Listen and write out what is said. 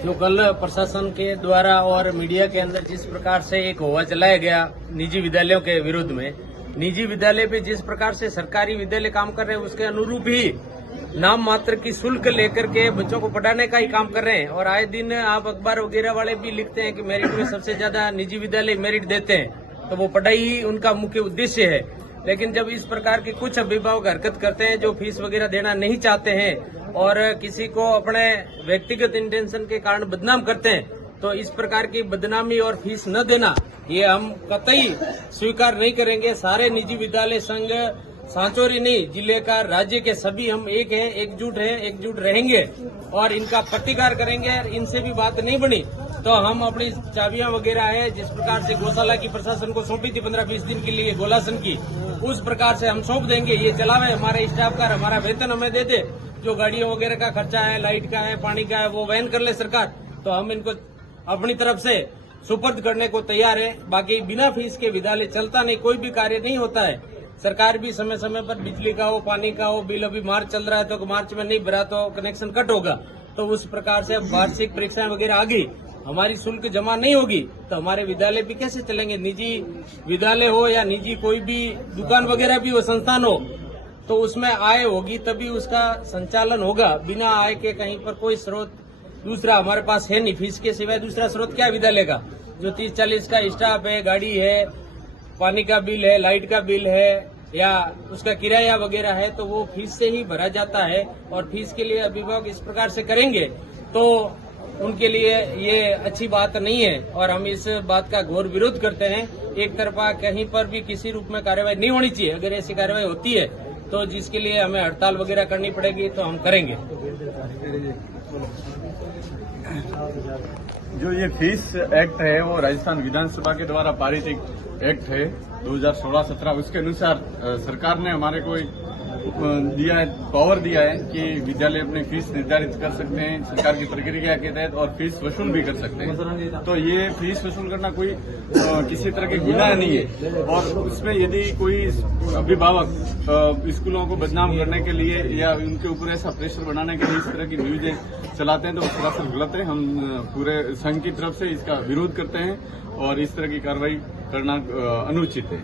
जो कल प्रशासन के द्वारा और मीडिया के अंदर जिस प्रकार से एक होवा चलाया गया निजी विद्यालयों के विरोध में, निजी विद्यालय पे जिस प्रकार से सरकारी विद्यालय काम कर रहे हैं उसके अनुरूप ही नाम मात्र की शुल्क लेकर के बच्चों को पढ़ाने का ही काम कर रहे हैं। और आए दिन आप अखबार वगैरह वाले भी लिखते हैं कि मेरिट में सबसे ज्यादा निजी विद्यालय मेरिट देते हैं, तो वो पढ़ाई ही उनका मुख्य उद्देश्य है। लेकिन जब इस प्रकार के कुछ अभिभावक हरकत करते हैं जो फीस वगैरह देना नहीं चाहते हैं और किसी को अपने व्यक्तिगत इंटेंशन के कारण बदनाम करते हैं, तो इस प्रकार की बदनामी और फीस न देना ये हम कतई स्वीकार नहीं करेंगे। सारे निजी विद्यालय संघ सांचौरी नहीं, जिले का, राज्य के सभी हम एक हैं, एकजुट रहेंगे और इनका प्रतिकार करेंगे। इनसे भी बात नहीं बनी तो हम अपनी चाबियां वगैरह है जिस प्रकार से गौशाला की प्रशासन को सौंपी थी 15-20 दिन के लिए गोलासन की, उस प्रकार से हम सौंप देंगे। ये चलावे, हमारे स्टाफ का हमारा वेतन हमें दे दे, जो गाड़ियों वगैरह का खर्चा है, लाइट का है, पानी का है, वो वहन कर ले सरकार, तो हम इनको अपनी तरफ से सुपर्द करने को तैयार है। बाकी बिना फीस के विद्यालय चलता नहीं, कोई भी कार्य नहीं होता है। सरकार भी समय समय पर बिजली का हो, पानी का हो, बिल अभी मार्च चल रहा है तो मार्च में नहीं भरा तो कनेक्शन कट होगा। तो उस प्रकार से वार्षिक परीक्षाएं वगैरह आ गई, हमारी शुल्क जमा नहीं होगी तो हमारे विद्यालय भी कैसे चलेंगे। निजी विद्यालय हो या निजी कोई भी दुकान वगैरह भी हो, संस्थान हो, तो उसमें आय होगी तभी उसका संचालन होगा। बिना आय के कहीं पर कोई स्रोत दूसरा हमारे पास है नहीं, फीस के सिवाय दूसरा स्रोत क्या विद्यालय का। जो 30-40 का स्टाफ है, गाड़ी है, पानी का बिल है, लाइट का बिल है या उसका किराया वगैरह है, तो वो फीस से ही भरा जाता है। और फीस के लिए अभिभावक इस प्रकार से करेंगे तो उनके लिए ये अच्छी बात नहीं है और हम इस बात का घोर विरोध करते हैं। एक तरफा कहीं पर भी किसी रूप में कार्रवाई नहीं होनी चाहिए। अगर ऐसी कार्रवाई होती है तो जिसके लिए हमें हड़ताल वगैरह करनी पड़ेगी तो हम करेंगे। जो ये फीस एक्ट है वो राजस्थान विधानसभा के द्वारा पारित एक एक्ट है 2016-17, उसके अनुसार सरकार ने हमारे को दिया है, पावर दिया है कि विद्यालय अपनी फीस निर्धारित कर सकते हैं सरकार की प्रक्रिया के तहत और फीस वसूल भी कर सकते हैं। तो ये फीस वसूल करना कोई किसी तरह के गुनाह नहीं है। और उसमें यदि कोई अभिभावक स्कूलों को बदनाम करने के लिए या उनके ऊपर ऐसा प्रेशर बनाने के लिए इस तरह की न्यूज़ें चलाते हैं तो वो सरासर गलत है। हम पूरे संघ की तरफ से इसका विरोध करते हैं और इस तरह की कार्रवाई करना अनुचित है।